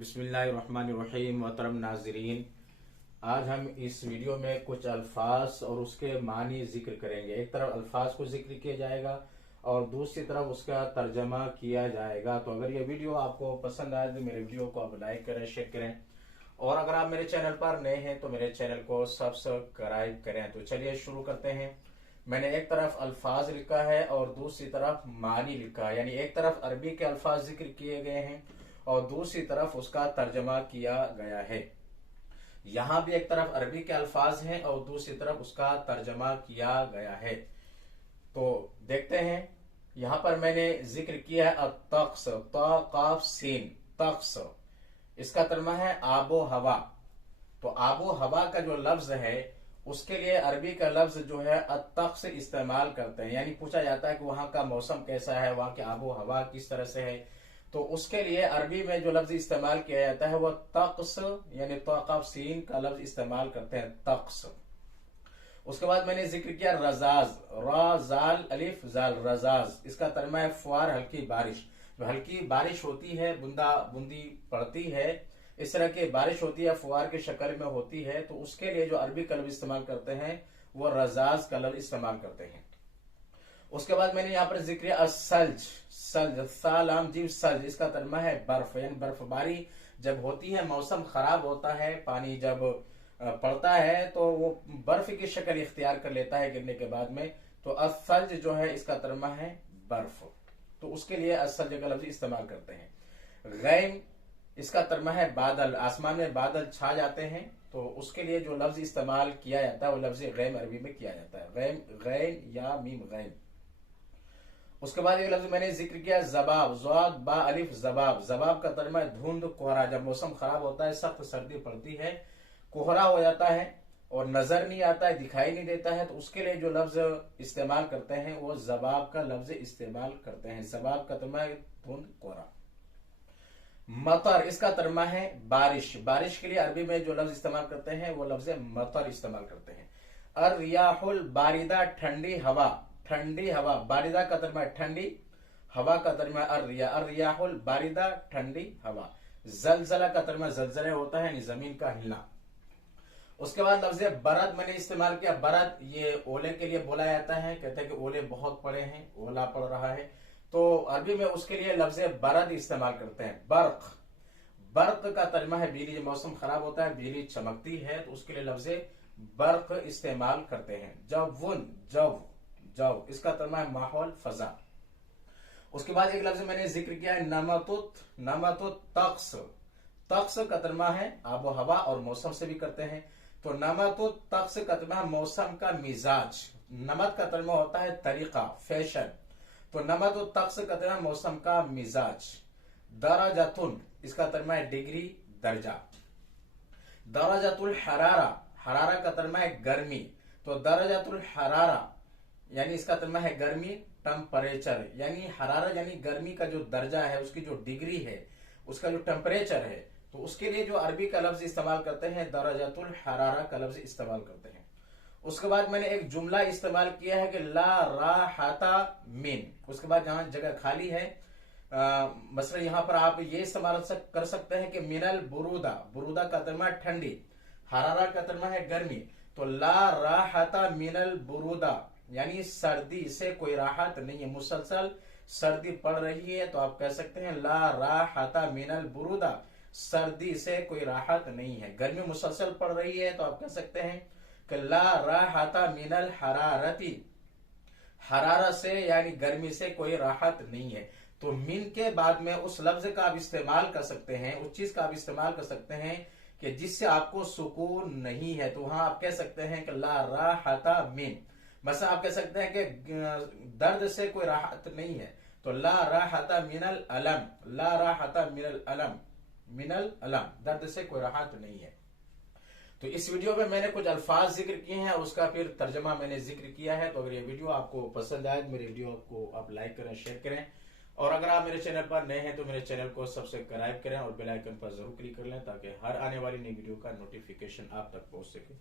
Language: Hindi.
बिस्मिल्लाहिर्रहमानिर्रहीम। मोहतरम नाज़रीन, आज हम इस वीडियो में कुछ अल्फाज और उसके मानी जिक्र करेंगे। एक तरफ अल्फाज को जिक्र किया जाएगा और दूसरी तरफ उसका तर्जमा किया जाएगा। तो अगर ये वीडियो आपको पसंद आए तो मेरे वीडियो को आप लाइक करें, शेयर करें, और अगर आप मेरे चैनल पर नए हैं तो मेरे चैनल को सब्सक्राइब करें। तो चलिए शुरू करते हैं। मैंने एक तरफ अल्फाज लिखा है और दूसरी तरफ मानी लिखा है, यानी एक तरफ अरबी के अल्फाज जिक्र किए गए हैं और दूसरी तरफ उसका तर्जमा किया गया है। यहां भी एक तरफ अरबी के अल्फाज हैं और दूसरी तरफ उसका तर्जमा किया गया है। तो देखते हैं। यहां पर मैंने जिक्र किया है अत्तक्स, ताक़ाफ सीन, तक्स। इसका तर्जमा है आबो हवा। तो आबो हवा का जो लफ्ज है उसके लिए अरबी का लफ्ज जो है अत्तक्स इस्तेमाल करते हैं। यानी पूछा जाता है कि वहां का मौसम कैसा है, वहां की आबो हवा किस तरह से है, तो उसके लिए अरबी में जो लफ्ज इस्तेमाल किया जाता है वह तक्स, यानी ताक़ाफ सीन का लफ्ज इस्तेमाल करते हैं, तक्स। उसके बाद मैंने जिक्र किया रजाज, रा जाल अलिफ जाल, रजाज। इसका तर्जमा है फुआर, हल्की बारिश। जो हल्की बारिश होती है, बूंदा बूंदी पड़ती है, इस तरह की बारिश होती है, फुआर की शक्ल में होती है, तो उसके लिए जो अरबी का लफ्ज इस्तेमाल करते हैं वो रजाज का लफ्ज इस्तेमाल करते हैं। उसके बाद मैंने यहाँ पर जिक्र असल्ज, सल्ज, सालाम जीव सल्ज। इसका तर्जमा है बर्फ, यानी बर्फबारी जब होती है, मौसम खराब होता है, पानी जब पड़ता है तो वो बर्फ की शक्ल इख्तियार कर लेता है गिरने के बाद में। तो असल्ज जो है इसका तर्जमा है बर्फ, तो उसके लिए असल्ज का लफ्ज इस्तेमाल करते हैं। गैम, इसका तर्जमा है बादल, आसमान में बादल छा जाते हैं, तो उसके लिए जो लफ्ज इस्तेमाल किया जाता है वो लफ्ज गैम अरबी में किया जाता है, गैम, गैन या मीम गैम। उसके बाद एक लफ्ज मैंने जिक्र किया जबाब, ज़ाद बा अलिफ, जबाब। जबाब का तर्जमा है धुंध, कोहरा। जब मौसम खराब होता है, सख्त सर्दी पड़ती है, कोहरा हो जाता है और नजर नहीं आता है, दिखाई नहीं देता है, तो उसके लिए जो लफ्ज इस्तेमाल करते हैं वो जबाब का लफ्ज इस्तेमाल करते हैं। जबाब का तर्जमा है धुंध, कोहरा। मतर, इसका तर्जमा है बारिश। बारिश के लिए अरबी में जो लफ्ज इस्तेमाल करते हैं वो लफ्ज मतर इस्तेमाल करते हैं। अर रियाहुल बारिदा, ठंडी हवा, ठंडी हवा। बारिदा का तर्जमा है ठंडी, हवा का तर्जमा अर रियाहुल बारिदा, ठंडी हवा। जलजला का तर्जमा जलजले होता है, यानी जमीन का हिलना। उसके बाद लफ्ज बरद मैंने इस्तेमाल किया। बरद ये ओले के लिए बोला जाता है, कहते हैं कि ओले बहुत पड़े हैं, ओला पड़ रहा है, तो अरबी में उसके लिए लफ्ज बरद इस्तेमाल करते हैं। बर्क, बर्क का तर्जमा है बिजली। जब मौसम खराब होता है, बिजली चमकती है, तो उसके लिए लफ्ज बर्क इस्तेमाल करते हैं। जवुन, जव, जव। इसका तर्जमा है माहौल, फजा। उसके बाद एक लफ्ज मैंने जिक्र किया है नमतुत, नमतुत तक्स। तक्स का तर्जमा है आबो हवा और मौसम से भी करते हैं। तो नमतुत तक्स का तर्जमा है मौसम का मिजाज। नमत का तर्जमा होता है तरीका, फैशन, तो नमतुत तक्स का तर्जमा मौसम का मिजाज। दराजतुन, इसका तर्जमा है डिग्री, दर्जा। दराजतुल हरारा, हरारा का तर्जमा है गर्मी, तो दराजतुल हरारा यानी इसका तर्जमा है गर्मी, टेम्परेचर। यानी हरारा यानी गर्मी का जो दर्जा है, उसकी जो डिग्री है, उसका जो टेम्परेचर है, तो उसके लिए जो अरबी का लफ्ज इस्तेमाल करते हैं दराजतुल हरारा का लफ्ज इस्तेमाल करते हैं। उसके बाद मैंने एक जुमला इस्तेमाल किया है कि ला राहता मिन। उसके बाद जहां जगह खाली है, मसलन यहां पर आप ये इस्तेमाल कर सकते हैं कि मिनल बुरूदा, बुरूदा का तर्जमा ठंडी, हरारा का तर्जमा है गर्मी, तो ला राहता मिनल बुरूदा यानी सर्दी से कोई राहत नहीं है। मुसलसल सर्दी पड़ रही है तो आप कह सकते हैं ला राहता मिनल बुरूदा, सर्दी से कोई राहत नहीं है। गर्मी मुसलसल पड़ रही है तो आप कह सकते हैं कि ला राहता मिनल हरारती, हरारत से यानी गर्मी से कोई राहत नहीं है। तो मिन के बाद में उस लफ्ज का आप इस्तेमाल कर सकते हैं, उस चीज का आप इस्तेमाल कर सकते हैं कि जिससे आपको सुकून नहीं है, तो वहां आप कह सकते हैं कि ला राहता मिन। बस आप कह सकते हैं कि दर्द से कोई राहत नहीं है, तो ला राहता मिनल अलम, ला राहता मिनल अलम, मिनल अलम, दर्द से कोई राहत नहीं है। तो इस वीडियो में मैंने कुछ अल्फाज जिक्र किए हैं, उसका फिर तर्जमा मैंने जिक्र किया है। तो अगर ये वीडियो आपको पसंद आए तो मेरे वीडियो को आप लाइक करें, शेयर करें, और अगर आप मेरे चैनल पर नए हैं तो मेरे चैनल को सब्सक्राइब करें और बेल आइकन पर जरूर क्लिक कर लें ताकि हर आने वाली नई वीडियो का नोटिफिकेशन आप तक पहुंच सके।